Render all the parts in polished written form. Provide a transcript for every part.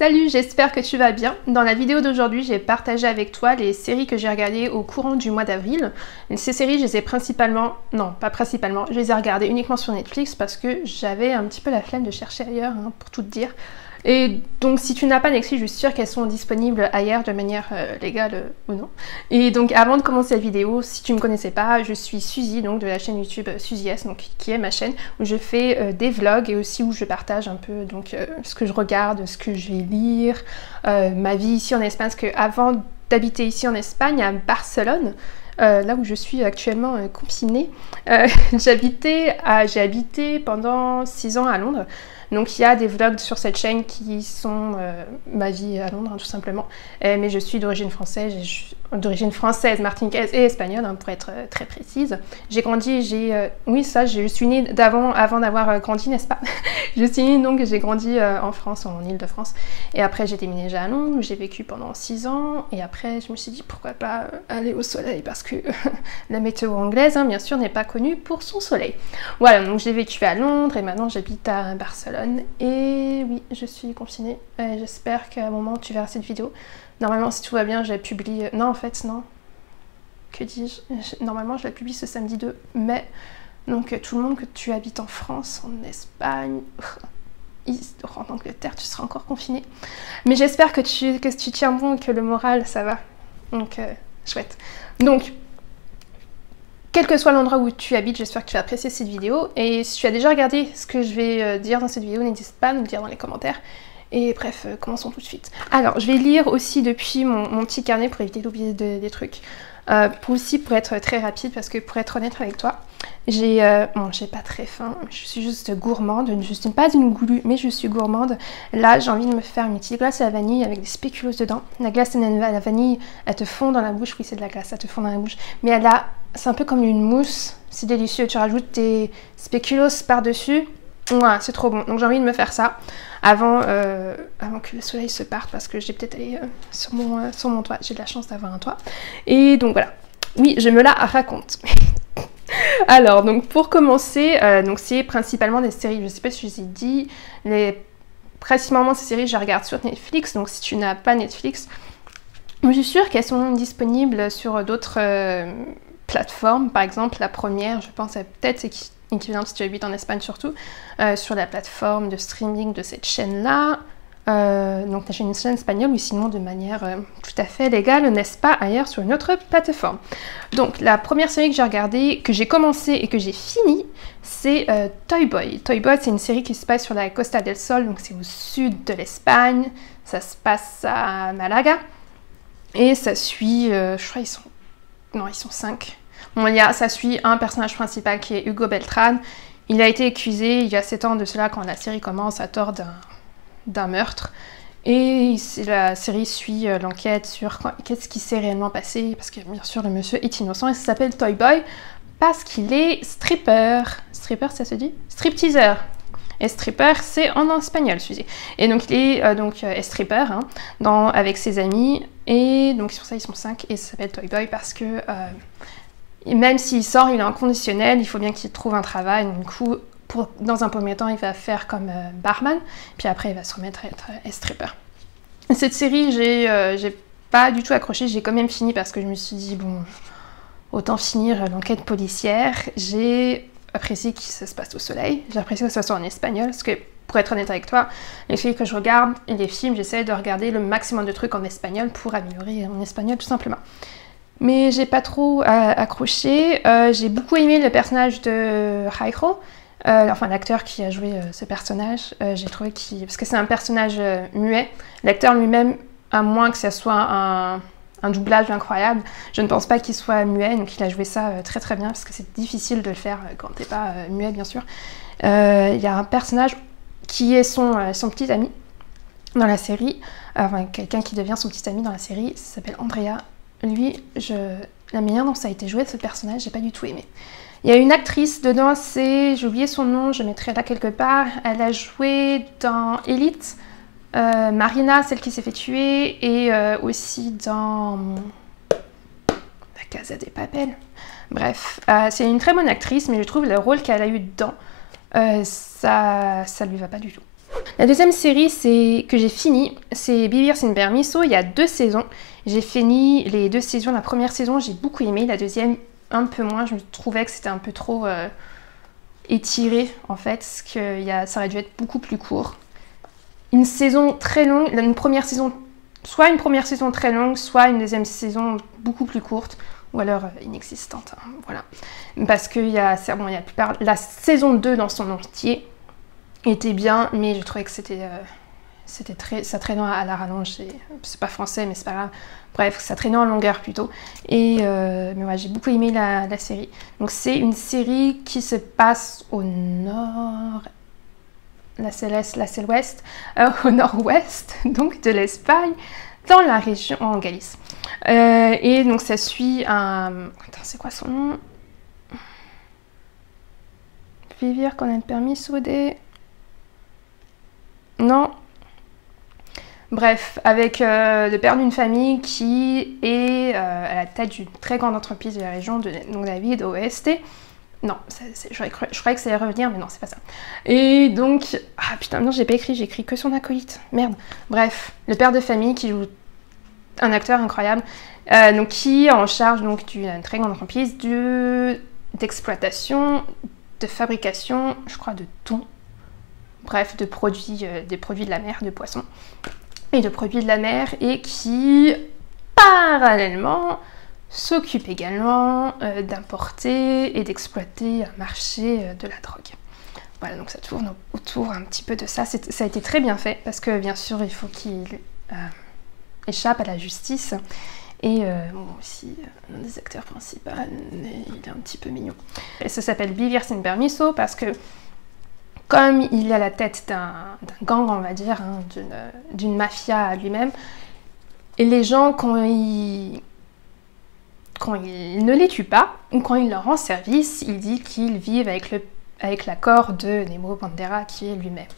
Salut, j'espère que tu vas bien. Dans la vidéo d'aujourd'hui, j'ai partagé avec toi les séries que j'ai regardées au courant du mois d'avril. Ces séries, je les ai principalement... Non, pas principalement. Je les ai regardées uniquement sur Netflix parce que j'avais un petit peu la flemme de chercher ailleurs, pour tout te dire. Et donc, si tu n'as pas Netflix, je suis sûre qu'elles sont disponibles ailleurs de manière légale ou non. Et donc, avant de commencer la vidéo, si tu ne me connaissais pas, je suis Suzy, donc de la chaîne YouTube Suzy S, donc qui est ma chaîne, où je fais des vlogs et aussi où je partage un peu donc ce que je regarde, ce que je vais lire, ma vie ici en Espagne, parce que avant d'habiter ici en Espagne, à Barcelone, là où je suis actuellement confinée, j'ai habité pendant 6 ans à Londres. Donc il y a des vlogs sur cette chaîne qui sont ma vie à Londres, tout simplement. Mais je suis d'origine française, martiniquaise et espagnole, pour être très précise. J'ai grandi, je suis née avant d'avoir grandi, n'est-ce pas? Je suis née, donc j'ai grandi en France, en Île-de-France. Et après j'ai déménagé à Londres, où j'ai vécu pendant 6 ans. Et après je me suis dit pourquoi pas aller au soleil, parce que la météo anglaise, bien sûr, n'est pas connue pour son soleil. Voilà, donc j'ai vécu à Londres et maintenant j'habite à Barcelone. Et oui, je suis confinée. J'espère qu'à un moment tu verras cette vidéo. Normalement, si tout va bien, je la publie... Non, en fait, non. Que dis-je? Normalement, je la publie ce samedi 2 mai. Donc, tout le monde, que tu habites en France, en Espagne, en Angleterre, tu seras encore confiné. Mais j'espère que tu tiens bon et que le moral, ça va. Donc, chouette. Donc, quel que soit l'endroit où tu habites, j'espère que tu vas apprécier cette vidéo. Et si tu as déjà regardé ce que je vais dire dans cette vidéo, n'hésite pas à nous le dire dans les commentaires. Et bref, commençons tout de suite. Alors, je vais lire aussi depuis mon petit carnet pour éviter d'oublier des trucs. Pour être très rapide, parce que pour être honnête avec toi, j'ai pas très faim, je suis juste gourmande. Je suis pas une goulue, mais je suis gourmande. Là, j'ai envie de me faire une petite glace à la vanille avec des spéculoos dedans. La glace à la vanille, elle te fond dans la bouche. Oui, c'est de la glace, elle te fond dans la bouche. Mais c'est un peu comme une mousse, c'est délicieux. Tu rajoutes tes spéculoos par-dessus. Ouais, c'est trop bon. Donc j'ai envie de me faire ça avant que le soleil se parte, parce que j'ai peut-être allé sur mon toit. J'ai de la chance d'avoir un toit. Et donc voilà. Oui, je me la raconte. Alors, donc pour commencer, c'est principalement des séries. Je sais pas si je vous ai dit. Principalement ces séries, je regarde sur Netflix. Donc si tu n'as pas Netflix, je suis sûre qu'elles sont disponibles sur d'autres plateformes. Par exemple, la première, je pense, peut-être c'est équivalent si tu habites en Espagne surtout, sur la plateforme de streaming de cette chaîne-là. Donc la chaîne espagnole, ou sinon de manière tout à fait légale, n'est-ce pas, ailleurs sur une autre plateforme. Donc la première série que j'ai regardée, que j'ai commencé et que j'ai fini, c'est Toy Boy. Toy Boy, c'est une série qui se passe sur la Costa del Sol, donc c'est au sud de l'Espagne. Ça se passe à Malaga. Et ça suit, je crois ils sont 5. Bon, ça suit un personnage principal qui est Hugo Beltrán. Il a été accusé il y a 7 ans de cela, quand la série commence, à tort d'un meurtre. Et la série suit l'enquête sur qu'est-ce qui s'est réellement passé, parce que bien sûr le monsieur est innocent, et ça s'appelle Toy Boy parce qu'il est stripper. Stripper, ça se dit? Stripteaser. Et stripper, c'est en espagnol, Suzy. Et donc il est stripper avec ses amis. Et donc sur ça ils sont 5, et ça s'appelle Toy Boy parce que même s'il sort, il est inconditionnel, il faut bien qu'il trouve un travail. Donc, du coup, dans un premier temps, il va faire comme barman, puis après, il va se remettre à être stripper. Cette série, j'ai pas du tout accroché, j'ai quand même fini parce que je me suis dit, bon, autant finir l'enquête policière. J'ai apprécié que ça se passe au soleil, j'ai apprécié que ça soit en espagnol, parce que, pour être honnête avec toi, les séries que je regarde et les films, j'essaie de regarder le maximum de trucs en espagnol pour améliorer mon espagnol, tout simplement. Mais j'ai pas trop accroché. J'ai beaucoup aimé le personnage de Jairo, l'acteur qui a joué ce personnage. J'ai trouvé parce que c'est un personnage muet. L'acteur lui-même, à moins que ça soit un doublage incroyable, je ne pense pas qu'il soit muet, donc il a joué ça très très bien, parce que c'est difficile de le faire quand t'es pas muet, bien sûr. Il y a un personnage qui est son petit ami dans la série, quelqu'un qui devient son petit ami dans la série, ça s'appelle Andrea. Lui, la manière dont ça a été joué, ce personnage, j'ai pas du tout aimé. Il y a une actrice dedans, j'ai oublié son nom, je mettrai là quelque part. Elle a joué dans Elite, Marina, celle qui s'est fait tuer, et aussi dans La Casa de Papel. Bref, c'est une très bonne actrice, mais je trouve le rôle qu'elle a eu dedans, ça lui va pas du tout. La deuxième série que j'ai fini, c'est Vivir sin Permiso. Il y a 2 saisons. J'ai fini les 2 saisons. La première saison, j'ai beaucoup aimé. La deuxième, un peu moins. Je trouvais que c'était un peu trop étiré, en fait. Parce que ça aurait dû être beaucoup plus court. Une saison très longue. Soit une première saison très longue, soit une deuxième saison beaucoup plus courte. Ou alors inexistante. Hein, voilà. Parce que la saison 2 dans son entier était bien, mais je trouvais que ça traînait à la rallonge. C'est pas français, mais c'est pas grave. Bref, ça traînait en longueur plutôt. Mais ouais, j'ai beaucoup aimé la série. Donc c'est une série qui se passe au nord, l'ouest, au nord-ouest, donc de l'Espagne, dans la région, en Galice. Et donc ça suit un... Attends, c'est quoi son nom? Vivir con el permiso de... Non. Bref, avec le père d'une famille qui est à la tête d'une très grande entreprise de la région de David Oeste. Non, je croyais que ça allait revenir, mais non, c'est pas ça. Et donc... Ah putain, non, j'ai pas écrit, j'ai écrit que son acolyte. Merde. Bref, le père de famille qui joue un acteur incroyable, donc qui est en charge d'une très grande entreprise d'exploitation, de fabrication, je crois, de thon. Bref, des produits de la mer, de poissons et de produits de la mer, et qui, parallèlement, s'occupe également d'importer et d'exploiter un marché de la drogue. Voilà, donc ça tourne autour un petit peu de ça. Ça a été très bien fait, parce que bien sûr, il faut qu'il échappe à la justice. Et aussi, un des acteurs principaux, il est un petit peu mignon. Et ça s'appelle Vivir sin Permiso, parce que comme il est à la tête d'un gang, on va dire, hein, d'une mafia à lui-même, et les gens, quand il ne les tue pas, ou quand il leur rend service, il dit qu'ils vivent avec l'accord de Nemo Bandera, qui est lui-même.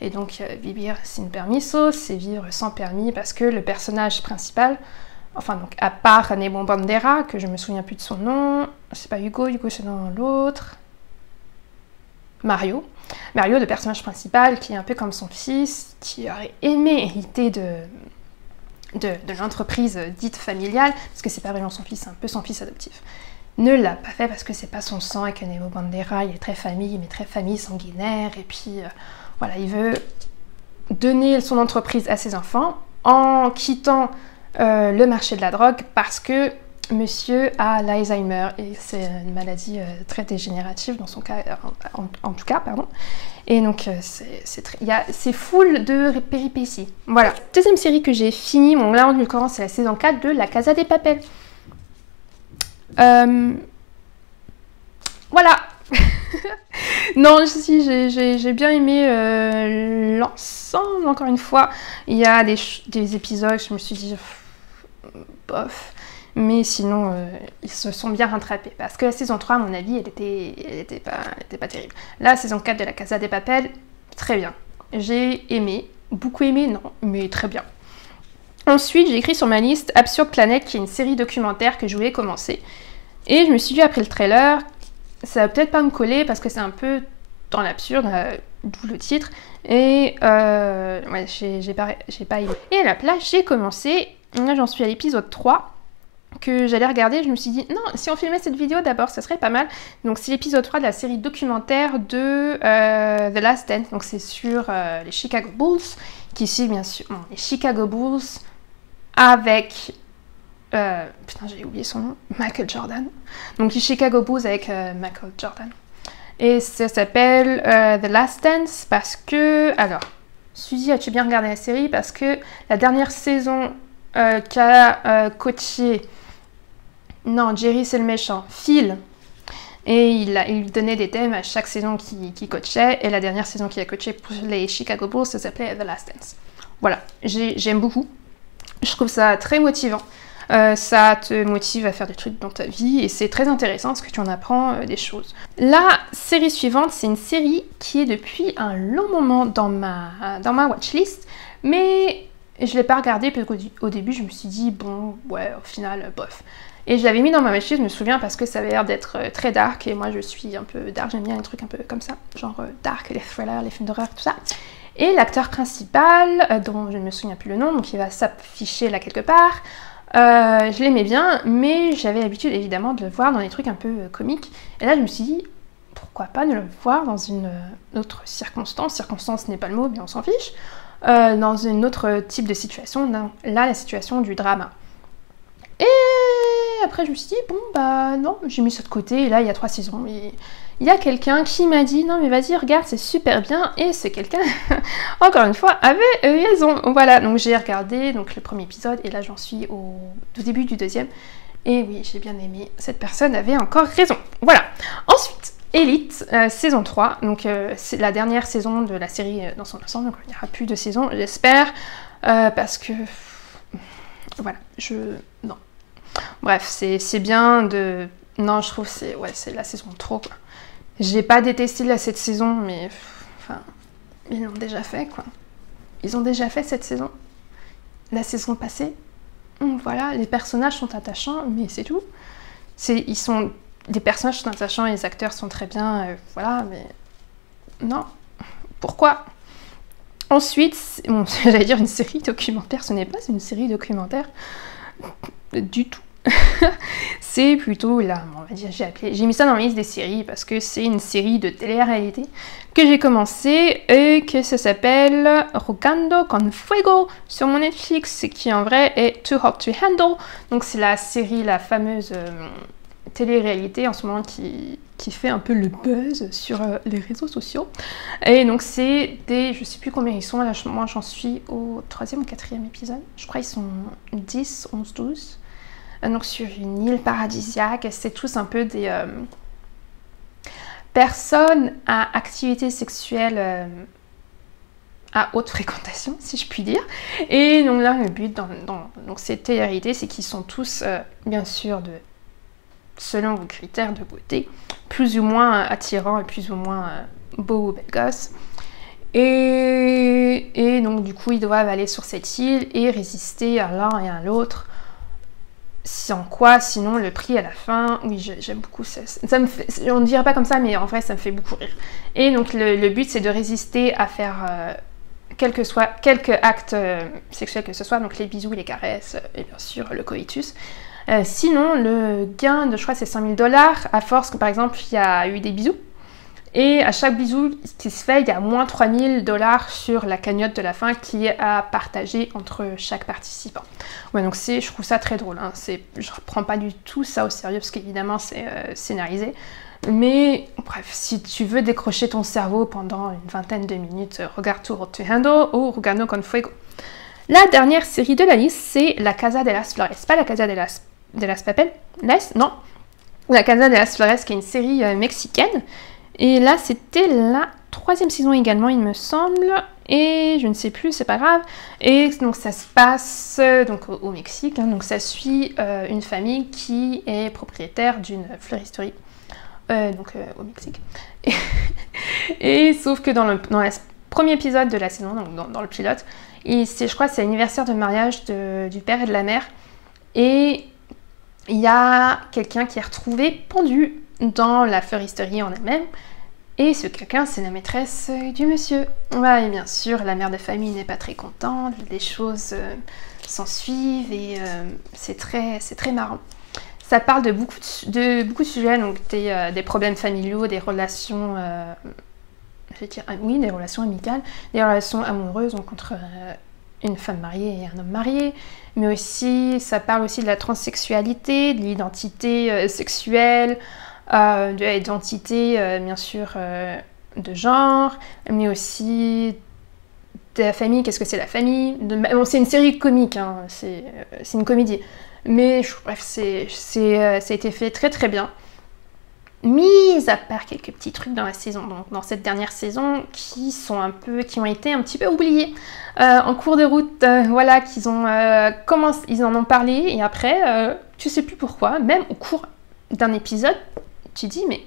Et donc, vivir sin permiso, c'est vivre sans permis, parce que le personnage principal, enfin, donc, à part Nemo Bandera, que je me souviens plus de son nom, c'est pas Hugo c'est dans l'autre... Mario, le personnage principal, qui est un peu comme son fils, qui aurait aimé hériter de l'entreprise dite familiale, parce que c'est pas vraiment son fils, c'est un peu son fils adoptif. Ne l'a pas fait parce que c'est pas son sang, et que Nemo Bandera, il est très famille, mais très famille sanguinaire, et puis voilà, il veut donner son entreprise à ses enfants en quittant le marché de la drogue, parce que monsieur a l'Alzheimer, et c'est une maladie très dégénérative dans son cas, en tout cas, pardon. Et donc c'est full de péripéties. Voilà. Deuxième série que j'ai finie, bon là en l'occurrence c'est la saison 4 de La Casa de Papel. Voilà. Non, si, j'ai bien aimé l'ensemble, encore une fois. Il y a des épisodes, je me suis dit, bof. Mais sinon, ils se sont bien rattrapés. Parce que la saison 3, à mon avis, elle était pas terrible. La saison 4 de La Casa de Papel, très bien. J'ai aimé. Beaucoup aimé, non, mais très bien. Ensuite, j'ai écrit sur ma liste Absurde Planet, qui est une série documentaire que je voulais commencer. Et je me suis dit, après le trailer, ça va peut-être pas me coller, parce que c'est un peu dans l'absurde, d'où le titre. Et ouais, j'ai pas aimé. Et à la place, j'ai commencé, là j'en suis à l'épisode 3, que j'allais regarder. Je me suis dit, non, si on filmait cette vidéo d'abord, ça serait pas mal. Donc c'est l'épisode 3 de la série documentaire de The Last Dance. Donc c'est sur les Chicago Bulls, qui suit bien sûr les Chicago Bulls avec... putain, j'ai oublié son nom. Michael Jordan. Donc les Chicago Bulls avec Michael Jordan. Et ça s'appelle The Last Dance parce que... Alors, Suzy, as-tu bien regardé la série? Parce que la dernière saison qu'a coaché... Non, Jerry c'est le méchant. Phil. Et il lui donnait des thèmes à chaque saison qu'il coachait. Et la dernière saison qu'il a coaché pour les Chicago Bulls, ça s'appelait The Last Dance. Voilà, j'aime beaucoup. Je trouve ça très motivant. Ça te motive à faire des trucs dans ta vie et c'est très intéressant parce que tu en apprends des choses. La série suivante, c'est une série qui est depuis un long moment dans ma watchlist, mais je ne l'ai pas regardée parce qu'au début je me suis dit bon ouais au final bof. Et je l'avais mis dans ma watchlist, je me souviens, parce que ça avait l'air d'être très dark et moi je suis un peu dark, j'aime bien les trucs un peu comme ça, genre dark, les thrillers, les films d'horreur, tout ça. Et l'acteur principal, dont je ne me souviens plus le nom, donc il va s'afficher là quelque part, je l'aimais bien, mais j'avais l'habitude évidemment de le voir dans des trucs un peu comiques. Et là je me suis dit, pourquoi pas de le voir dans une autre circonstance, circonstance n'est pas le mot, mais on s'en fiche, dans une autre type de situation, là la situation du drama. Et après je me suis dit, bon bah non, j'ai mis ça de côté, et là il y a 3 saisons, et il y a quelqu'un qui m'a dit, non mais vas-y regarde, c'est super bien, et ce quelqu'un, encore une fois, avait raison. Voilà, donc j'ai regardé donc, le premier épisode, et là j'en suis au début du deuxième, et oui, j'ai bien aimé, cette personne avait encore raison. Voilà, ensuite, Elite, saison 3, donc c'est la dernière saison de la série dans son ensemble, donc il n'y aura plus de saison, j'espère, parce que, voilà, non. Bref, c'est bien de... Non, je trouve que c'est la saison trop, quoi. J'ai pas détesté cette saison, mais... Enfin, ils l'ont déjà fait, quoi. Ils ont déjà fait cette saison. La saison passée. Voilà, les personnages sont attachants, mais c'est tout. Les personnages sont attachants et les acteurs sont très bien, voilà, mais... Non. Pourquoi ? Ensuite, bon, j'allais dire une série documentaire, ce n'est pas une série documentaire du tout. C'est plutôt là, on va dire, j'ai mis ça dans la liste des séries parce que c'est une série de télé-réalité que j'ai commencé et que ça s'appelle Rogando con Fuego sur mon Netflix, qui en vrai est Too Hot to Handle. Donc c'est la série, la fameuse télé-réalité en ce moment qui fait un peu le buzz sur les réseaux sociaux. Et donc c'est je sais plus combien ils sont, là, moi j'en suis au 3e ou 4e épisode. Je crois qu'ils sont 10, 11, 12. Donc sur une île paradisiaque, c'est tous un peu des personnes à activité sexuelle à haute fréquentation, si je puis dire. Et donc là, le but donc cette télé-réalité, c'est qu'ils sont tous, bien sûr, selon vos critères de beauté, plus ou moins attirants et plus ou moins beaux ou belles gosses. Et donc du coup, ils doivent aller sur cette île et résister à l'un et à l'autre. Sans quoi, sinon le prix à la fin, oui, j'aime beaucoup ça me fait, on ne dirait pas comme ça, mais en vrai ça me fait beaucoup rire. Et donc le but c'est de résister à faire quelque acte sexuel que ce soit, donc les bisous, les caresses et bien sûr le coitus. Sinon le gain de, je crois c'est 5 000 $, à force que par exemple il y a eu des bisous. Et à chaque bisou qui se fait, il y a moins 3 000 $ sur la cagnotte de la fin qui est à partager entre chaque participant. Ouais, donc je trouve ça très drôle. Hein. Je ne reprends pas du tout ça au sérieux parce qu'évidemment c'est scénarisé. Mais bref, si tu veux décrocher ton cerveau pendant une vingtaine de minutes, regarde Too Hot to Handle ou Rogando con Fuego. La dernière série de la liste, c'est La Casa de las Flores. Pas La Casa de las Papel, non. La Casa de las Flores, qui est une série mexicaine. Et là, c'était la 3e saison également, il me semble, et je ne sais plus, c'est pas grave. Et donc ça se passe donc, au Mexique, hein, donc ça suit une famille qui est propriétaire d'une fleuristerie, au Mexique. Et sauf que dans le premier épisode de la saison, donc dans le pilote, je crois que c'est l'anniversaire de mariage du père et de la mère, et il y a quelqu'un qui est retrouvé pendu dans la fleuristerie en elle-même, et ce quelqu'un, c'est la maîtresse du monsieur. Voilà, et bien sûr, la mère de famille n'est pas très contente, les choses s'en suivent, et c'est très marrant. Ça parle de beaucoup de sujets, donc des problèmes familiaux, des relations, des relations amicales, des relations amoureuses, donc entre une femme mariée et un homme marié, mais aussi, ça parle aussi de la transsexualité, de l'identité sexuelle, de l'identité, bien sûr, de genre, mais aussi de la famille, qu'est-ce que c'est la famille. Bon, c'est une série comique, hein, c'est une comédie, mais bref, ça a été fait très très bien. Mis à part quelques petits trucs dans la saison, donc dans cette dernière saison, qui ont été un petit peu oubliés en cours de route, voilà, ils en ont parlé, et après, tu sais plus pourquoi, même au cours d'un épisode, tu dis, mais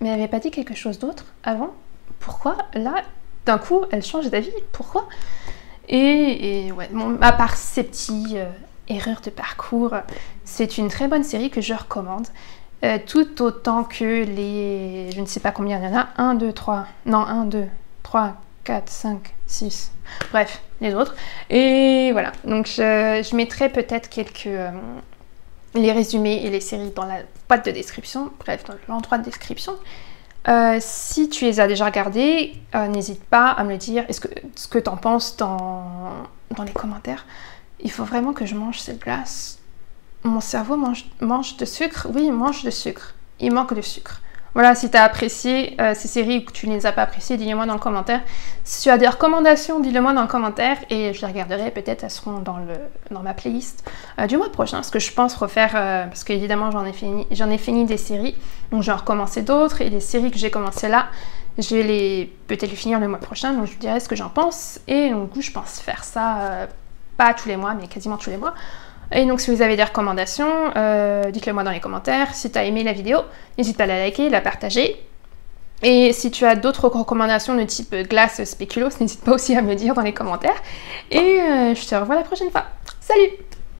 elle n'avait pas dit quelque chose d'autre avant? Pourquoi, là, d'un coup, elle change d'avis? Pourquoi? Et ouais, bon, à part ces petits erreurs de parcours, c'est une très bonne série que je recommande. Tout autant que je ne sais pas combien il y en a, 1, 2, 3, 4, 5, 6. Bref, les autres. Et voilà, donc je mettrai peut-être les résumés et les séries dans la boîte de description, bref, dans l'endroit de description. Si tu les as déjà regardés, n'hésite pas à me le dire, ce que t'en penses dans les commentaires. Il faut vraiment que je mange cette glace. Mon cerveau mange de sucre. Oui, il mange de sucre. Il manque de sucre. Voilà, si tu as apprécié ces séries ou que tu ne les as pas appréciées, dis-le-moi dans le commentaire. Si tu as des recommandations, dis-le-moi dans le commentaire et je les regarderai. Peut-être elles seront dans ma playlist du mois prochain. Ce que je pense refaire, parce qu'évidemment j'en ai fini des séries, donc je vais en recommencer d'autres. Et les séries que j'ai commencées là, je vais peut-être les finir le mois prochain. Donc je vous dirai ce que j'en pense. Et donc du coup, je pense faire ça, pas tous les mois, mais quasiment tous les mois. Et donc si vous avez des recommandations, dites-le moi dans les commentaires. Si tu as aimé la vidéo, n'hésite pas à la liker, la partager. Et si tu as d'autres recommandations de type glace spéculoos, n'hésite pas aussi à me le dire dans les commentaires. Et je te revois la prochaine fois. Salut!